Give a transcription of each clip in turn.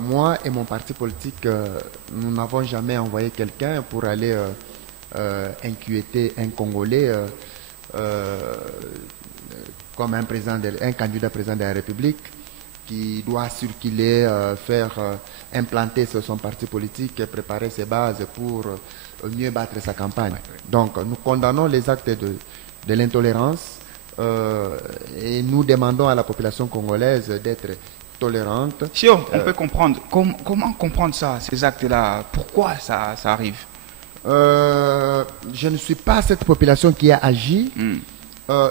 moi et mon parti politique, nous n'avons jamais envoyé quelqu'un pour aller inquiéter un Congolais comme un candidat président de la République qui doit circuler, implanter son parti politique et préparer ses bases pour mieux battre sa campagne. Donc nous condamnons les actes de l'intolérance et nous demandons à la population congolaise d'être tolérante. Si on peut comprendre, comment comprendre ça, ces actes-là? Pourquoi ça arrive? Je ne suis pas cette population qui a agi.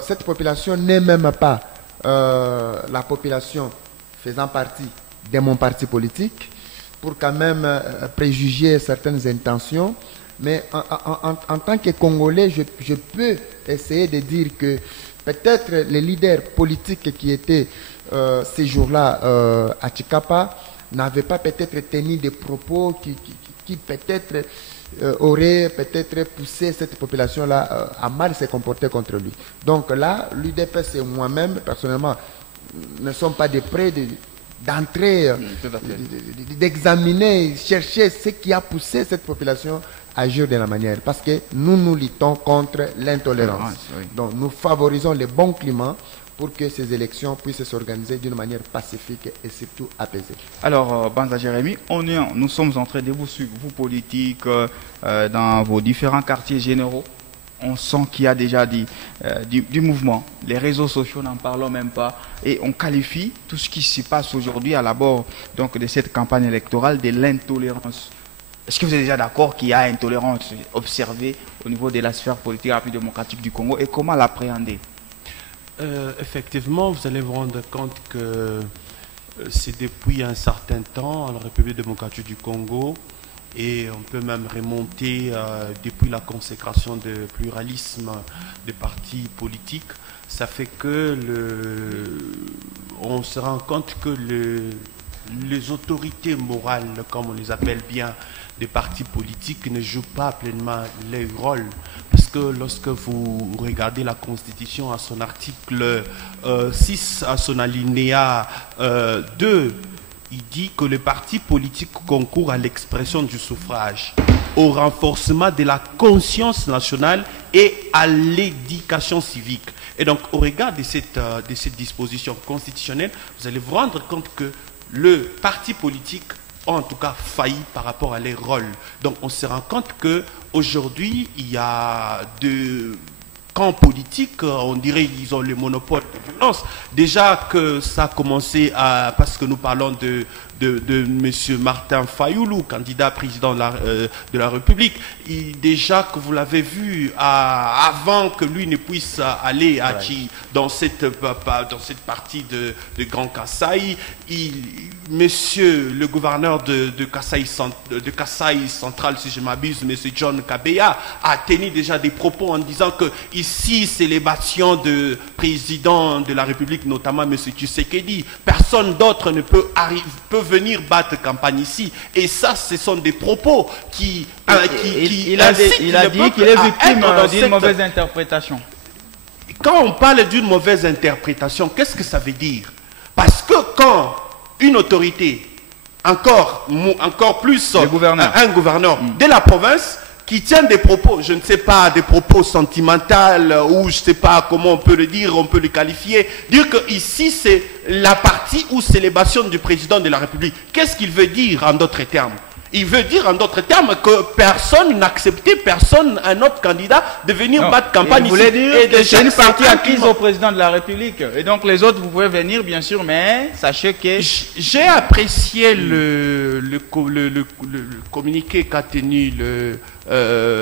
Cette population n'est même pas la population faisant partie de mon parti politique pour quand même préjuger certaines intentions. Mais en tant que Congolais, je peux essayer de dire que peut-être les leaders politiques qui étaient ces jours-là à Tshikapa n'avaient pas peut-être tenu des propos qui peut-être auraient peut-être poussé cette population-là à mal se comporter contre lui. Donc là, l'UDPS et moi-même, personnellement, ne sommes pas de près d'entrer, d'examiner, chercher ce qui a poussé cette population à agir de la manière. Parce que nous luttons contre l'intolérance. Donc nous favorisons le bon climat pour que ces élections puissent s'organiser d'une manière pacifique et surtout apaisée. Alors, Banza Jérémy, nous sommes en train de vous suivre, vous politiques, dans vos différents quartiers généraux. On sent qu'il y a déjà du mouvement. Les réseaux sociaux, n'en parlons même pas. Et on qualifie tout ce qui se passe aujourd'hui à l'abord de cette campagne électorale de l'intolérance. Est-ce que vous êtes déjà d'accord qu'il y a intolérance observée au niveau de la sphère politique et démocratique du Congo et comment l'appréhender? Effectivement, vous allez vous rendre compte que c'est depuis un certain temps, en République démocratique du Congo, et on peut même remonter depuis la consécration du pluralisme des partis politiques, ça fait que on se rend compte que les autorités morales, comme on les appelle bien, des partis politiques ne jouent pas pleinement leur rôle. Parce que lorsque vous regardez la Constitution à son article 6, à son alinéa 2, il dit que les partis politiques concourent à l'expression du suffrage, au renforcement de la conscience nationale et à l'éducation civique. Et donc, au regard de cette disposition constitutionnelle, vous allez vous rendre compte que le parti politique ont en tout cas failli par rapport à leur rôle. Donc on se rend compte qu'aujourd'hui, il y a deux camps politiques, on dirait qu'ils ont le monopole de violence. Déjà que ça a commencé parce que nous parlons de M. Martin Fayoulou, candidat président de la République, déjà que vous l'avez vu avant que lui ne puisse aller dans cette partie de Grand Kasaï, monsieur le gouverneur de Kasaï Central, si je m'abuse, M. John Kabeya, a tenu déjà des propos en disant que ici, célébration de président de la République, notamment M. Tshisekedi, personne d'autre ne peut venir battre campagne ici. Et ça, ce sont des propos qui il a dit qu'il est victime d'une mauvaise interprétation. Quand on parle d'une mauvaise interprétation, qu'est-ce que ça veut dire? Parce que quand une autorité, encore plus un gouverneur de la province, qui tient des propos, je ne sais pas, des propos sentimentaux, ou je ne sais pas comment on peut le dire, on peut le qualifier, dire que ici c'est la partie ou célébration du président de la République. Qu'est-ce qu'il veut dire en d'autres termes? Il veut dire en d'autres termes que personne n'acceptait, un autre candidat de venir battre campagne ici. Vous voulez dire que c'est une partie acquise au président de la République. Et donc les autres, vous pouvez venir bien sûr, mais sachez que... J'ai apprécié le communiqué qu'a tenu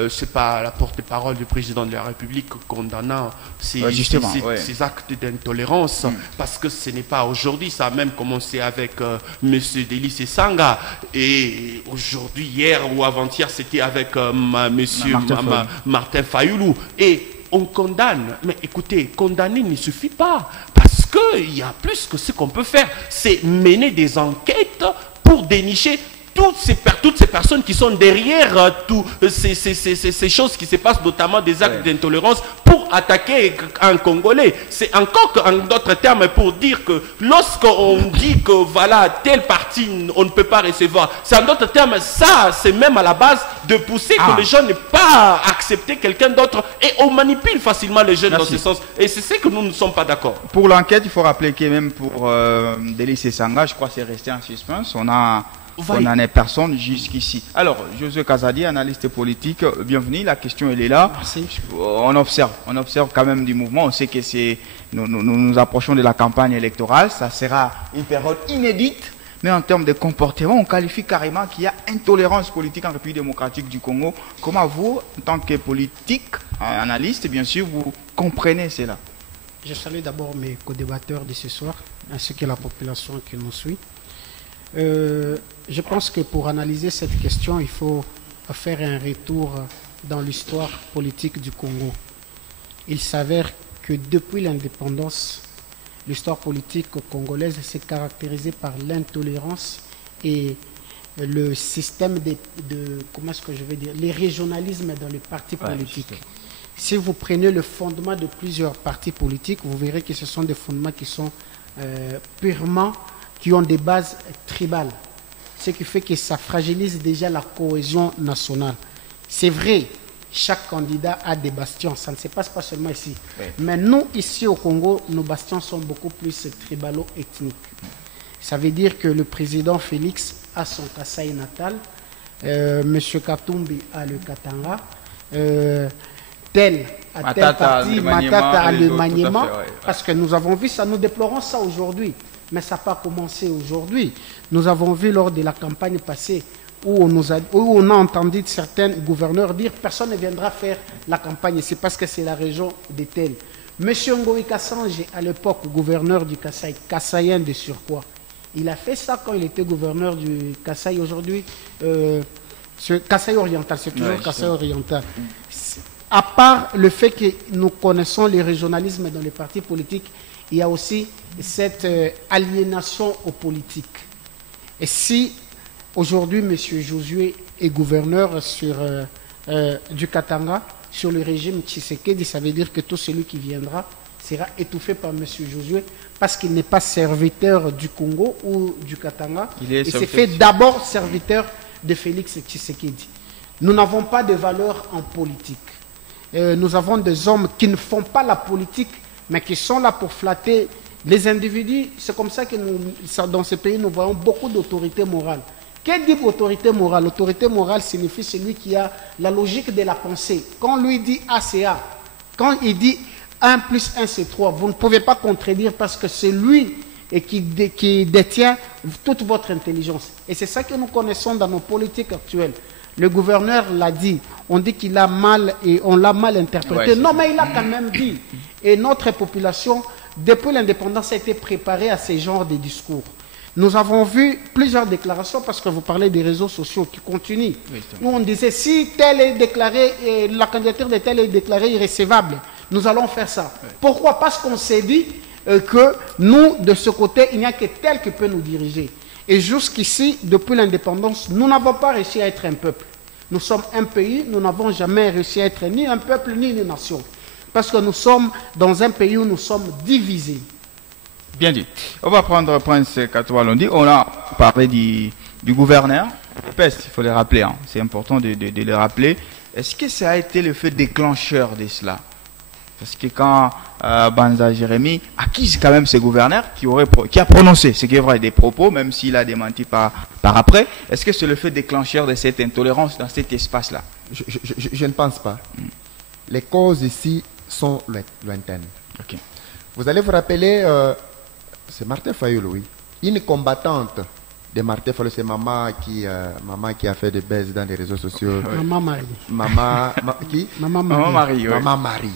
c'est pas la porte-parole du président de la République condamnant ces actes d'intolérance, parce que ce n'est pas aujourd'hui, ça a même commencé avec M. Délice Sanga, et aujourd'hui, hier ou avant-hier, c'était avec M. Martin Fayoulou, et on condamne. Mais écoutez, condamner ne suffit pas, parce qu'il y a plus que ce qu'on peut faire, c'est mener des enquêtes pour dénicher toutes ces personnes qui sont derrière toutes ces choses qui se passent, notamment des actes d'intolérance, pour attaquer un Congolais. C'est encore en d'autres termes pour dire que lorsqu'on dit que voilà, tel parti, on ne peut pas recevoir, c'est en d'autres termes, ça, c'est même à la base de pousser que les gens n'aient pas accepté quelqu'un d'autre, et on manipule facilement les jeunes dans ce sens. Et c'est ce que nous ne sommes pas d'accord. Pour l'enquête, il faut rappeler que même pour Délice Sanga, je crois que c'est resté en suspense. On n'en est personne jusqu'ici. Alors, Josué Kazadi, analyste politique, bienvenue. La question, elle est là. Merci. On observe quand même du mouvement. On sait que nous approchons de la campagne électorale. Ça sera une période inédite. Mais en termes de comportement, on qualifie carrément qu'il y a intolérance politique en République démocratique du Congo. Comment vous, en tant que politique, analyste, bien sûr, vous comprenez cela? Je salue d'abord mes co-débatteurs de ce soir, ainsi que la population qui nous suit. Je pense que pour analyser cette question, il faut faire un retour dans l'histoire politique du Congo. Il s'avère que depuis l'indépendance, l'histoire politique congolaise s'est caractérisée par l'intolérance et le système comment est-ce que je vais dire, les régionalismes dans les partis politiques. Si vous prenez le fondement de plusieurs partis politiques, vous verrez que ce sont des fondements qui sont qui ont des bases tribales. Ce qui fait que ça fragilise déjà la cohésion nationale. C'est vrai, chaque candidat a des bastions, ça ne se passe pas seulement ici. Oui. Mais nous, ici au Congo, nos bastions sont beaucoup plus tribalo-ethniques. Ça veut dire que le président Félix a son Kasaï natal, M. Katumbi a le Katanga, tel parti, Matata a le Maniema, parce que nous avons vu ça, nous déplorons ça aujourd'hui, mais ça n'a pas commencé aujourd'hui. Nous avons vu lors de la campagne passée où on a entendu certains gouverneurs dire personne ne viendra faire la campagne, c'est parce que c'est la région de tel. Monsieur Ngoï Kassange, à l'époque gouverneur du Kasaï, Kassaïen de surcroît, il a fait ça quand il était gouverneur du Kasaï. Aujourd'hui, Kasaï oriental, c'est toujours Kasaï oriental. À part le fait que nous connaissons les régionalismes dans les partis politiques, il y a aussi cette aliénation aux politiques. Et si aujourd'hui, M. Josué est gouverneur du Katanga, sur le régime Tshisekedi, ça veut dire que tout celui qui viendra sera étouffé par M. Josué parce qu'il n'est pas serviteur du Congo ou du Katanga. Il s'est fait d'abord serviteur de Félix Tshisekedi. Nous n'avons pas de valeur en politique. Nous avons des hommes qui ne font pas la politique, mais qui sont là pour flatter les individus. C'est comme ça que dans ce pays, nous voyons beaucoup d'autorité morale. Qu'est-ce que dit autorité morale? L'autorité morale signifie celui qui a la logique de la pensée. Quand lui dit A, c'est A. Quand il dit 1 plus 1, c'est 3, vous ne pouvez pas contredire parce que c'est lui qui détient toute votre intelligence. Et c'est ça que nous connaissons dans nos politiques actuelles. Le gouverneur l'a dit. On dit qu'il a mal et on l'a mal interprété. Ouais, non, mais il a quand même dit. Et notre population, depuis l'indépendance, a été préparée à ce genre de discours. Nous avons vu plusieurs déclarations, parce que vous parlez des réseaux sociaux qui continuent. Oui, où on disait, si tel est déclaré, la candidature de tel est déclarée irrécevable, nous allons faire ça. Oui. Pourquoi? Parce qu'on s'est dit que nous, de ce côté, il n'y a que tel qui peut nous diriger. Et jusqu'ici, depuis l'indépendance, nous n'avons pas réussi à être un peuple. Nous sommes un pays, nous n'avons jamais réussi à être ni un peuple, ni une nation. Parce que nous sommes dans un pays où nous sommes divisés. Bien dit. On va prendre Prince Katouba Londi. On a parlé du gouverneur. PES, il faut le rappeler. Hein. C'est important de le rappeler. Est-ce que ça a été le fait déclencheur de cela? Parce que quand Banza Jérémy accuse quand même ce gouverneur qui a prononcé, ce qui est vrai, des propos, même s'il a démenti par après, est-ce que c'est le fait déclencheur de cette intolérance dans cet espace-là? Je ne pense pas. Les causes ici sont lointaines. Okay. Vous allez vous rappeler, c'est Martin Fayulu, oui. Une combattante de Martin Fayulu, c'est maman qui a fait des baises dans les réseaux sociaux. Maman Marie. Qui? Maman Marie. Maman Marie.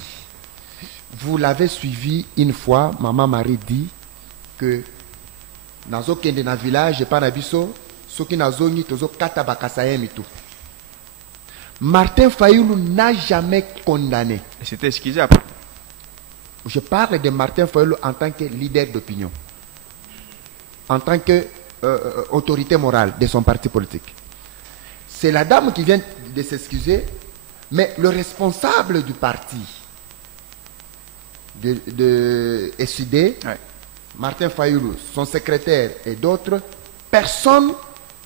Vous l'avez suivi une fois, Maman Marie dit que dans aucun village, pas nabiso, ceux qui n'ont kata bakasayem tout. Martin Fayulu n'a jamais condamné. C'était excusé après. Je parle de Martin Fayulu en tant que leader d'opinion, en tant que autorité morale de son parti politique. C'est la dame qui vient de s'excuser, mais le responsable du parti de SUD, Ouais. Martin Fayoulou, son secrétaire et d'autres, personne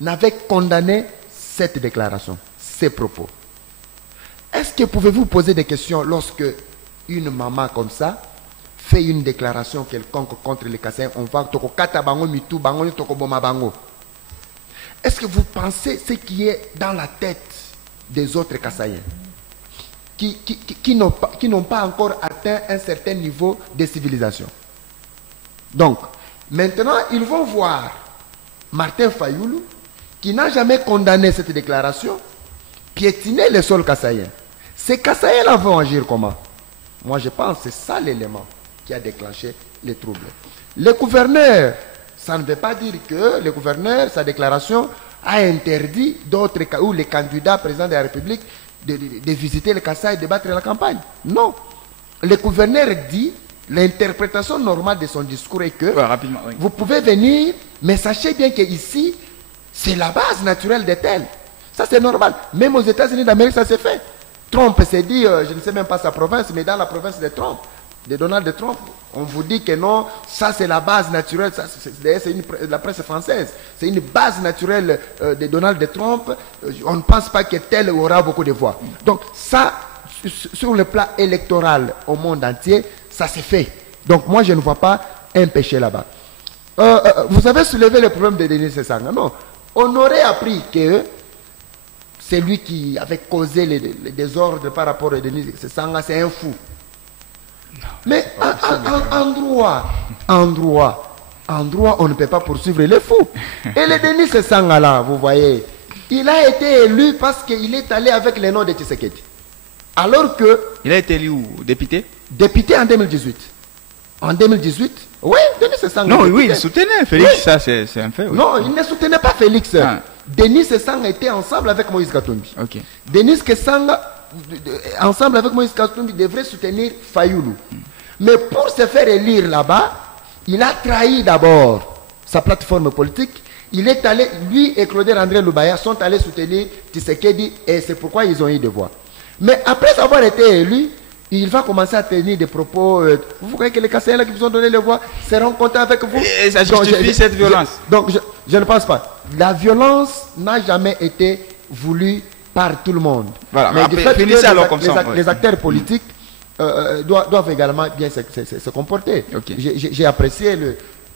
n'avait condamné cette déclaration, ces propos. Est-ce que pouvez-vous poser des questions lorsque une maman comme ça fait une déclaration quelconque contre les Kassaïens? On va toko kata bango mitu bango toko boma bango. Est-ce que vous pensez ce qui est dans la tête des autres Kassaïens qui n'ont pas encore atteint un certain niveau de civilisation? Donc, maintenant, ils vont voir Martin Fayoulou, qui n'a jamais condamné cette déclaration, piétiner les sols Kassaïens. Ces Kassaïens-là vont agir comment? Moi, je pense que c'est ça l'élément qui a déclenché les troubles. Le gouverneur, ça ne veut pas dire que le gouverneur, sa déclaration, a interdit d'autres cas où les candidats présidents de la République de visiter le Kasaï et de battre la campagne. Non. Le gouverneur dit, l'interprétation normale de son discours est que rapidement, oui. Vous pouvez venir, mais sachez bien qu'ici, c'est la base naturelle des tels. Ça, c'est normal. Même aux États-Unis d'Amérique, ça s'est fait. Trump s'est dit, je ne sais même pas sa province, mais dans la province de Trump, de Donald Trump, on vous dit que non, ça c'est la base naturelle, d'ailleurs c'est la presse française, c'est une base naturelle de Donald Trump, on ne pense pas que tel aura beaucoup de voix. Donc ça, sur le plan électoral au monde entier, ça s'est fait. Donc moi je ne vois pas un péché là-bas. Vous avez soulevé le problème de Denis Sessanga. Non, on aurait appris que c'est lui qui avait causé les désordres par rapport à Denis Sessanga, c'est un fou. Mais en droit, on ne peut pas poursuivre les fous. Et le Denis Sessanga là, vous voyez, il a été élu parce qu'il est allé avec le nom de Tshisekedi. Alors que... Il a été élu où? Député? Député en 2018. En 2018, oui, Denis Sessanga. Non, oui, il soutenait Félix, oui. Ça c'est un fait. Oui. Non, il ne soutenait pas Félix. Ah. Denis Sessanga était ensemble avec Moïse Katumbi. Okay. Denis Sessanga, ensemble avec Moïse Katumbi, devrait soutenir Fayoulou. Mais pour se faire élire là-bas, il a trahi d'abord sa plateforme politique. Il est allé, lui et Claude André Loubaya sont allés soutenir Tshisekedi et c'est pourquoi ils ont eu des voix. Mais après avoir été élu, il va commencer à tenir des propos. Vous voyez que les Kassaïens là qui vous ont donné les voix seront contents avec vous. Et ça justifie cette violence. Donc je ne pense pas. La violence n'a jamais été voulue par tout le monde. Voilà, mais du fait que les acteurs politiques doivent également bien se comporter. Okay. J'ai apprécié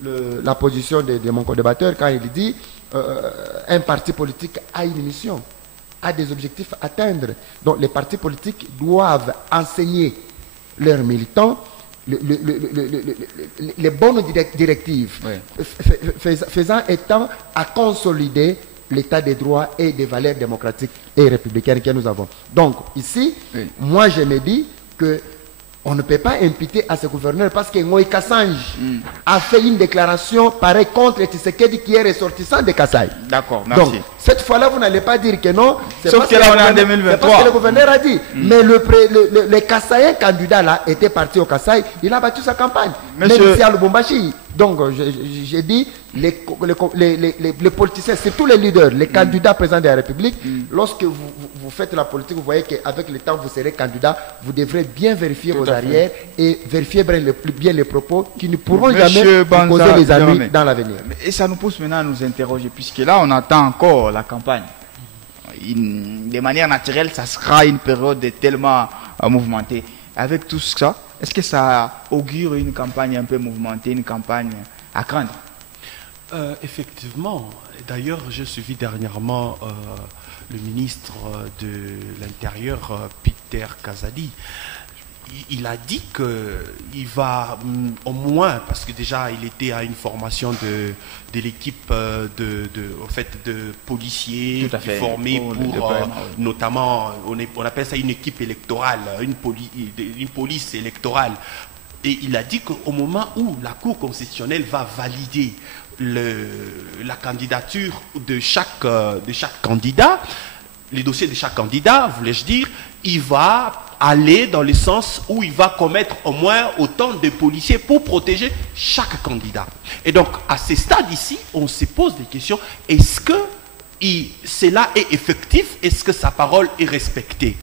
la position de mon co-débatteur quand il dit un parti politique a une mission, a des objectifs à atteindre. Donc les partis politiques doivent enseigner leurs militants les bonnes directives, oui. Faisant étant à consolider l'état des droits et des valeurs démocratiques et républicaines que nous avons. Donc ici, oui. Moi je me dis que on ne peut pas imputer à ce gouverneur parce que Ngoï Kassange a fait une déclaration pareille contre Tshisekedi qui est ressortissant de Kasaï. D'accord, merci. Donc, cette fois-là, vous n'allez pas dire que non. Sauf que là, on est en 2023. C'est parce que le gouverneur a dit. Mais le Kassaïen candidat là était parti au Kasaï, il a battu sa campagne. Monsieur... Même ici à Lubumbashi. Donc, j'ai dit, les politiciens, c'est tous les leaders, les candidats présidents de la République, lorsque vous faites la politique, vous voyez qu'avec le temps, vous serez candidat, vous devrez bien vérifier vos arrières et vérifier bien les propos qui ne pourront jamais causer les amis dans l'avenir. Et ça nous pousse maintenant à nous interroger, puisque là, on attend encore la campagne. De manière naturelle, ça sera une période tellement mouvementée. Avec tout ça, est-ce que ça augure une campagne un peu mouvementée, une campagne à craindre? Effectivement. D'ailleurs, j'ai suivi dernièrement le ministre de l'Intérieur, Peter Kazadi. Il a dit qu'il va au moins, parce que déjà il était à une formation de l'équipe de policiers formés pour notamment, on appelle ça une équipe électorale, une police électorale. Et il a dit qu'au moment où la Cour constitutionnelle va valider la candidature de chaque candidat, les dossiers de chaque candidat, voulais-je dire, il va aller dans le sens où il va commettre au moins autant de policiers pour protéger chaque candidat. Et donc, à ce stade ici, on se pose des questions. Est-ce que cela est effectif? Est-ce que sa parole est respectée?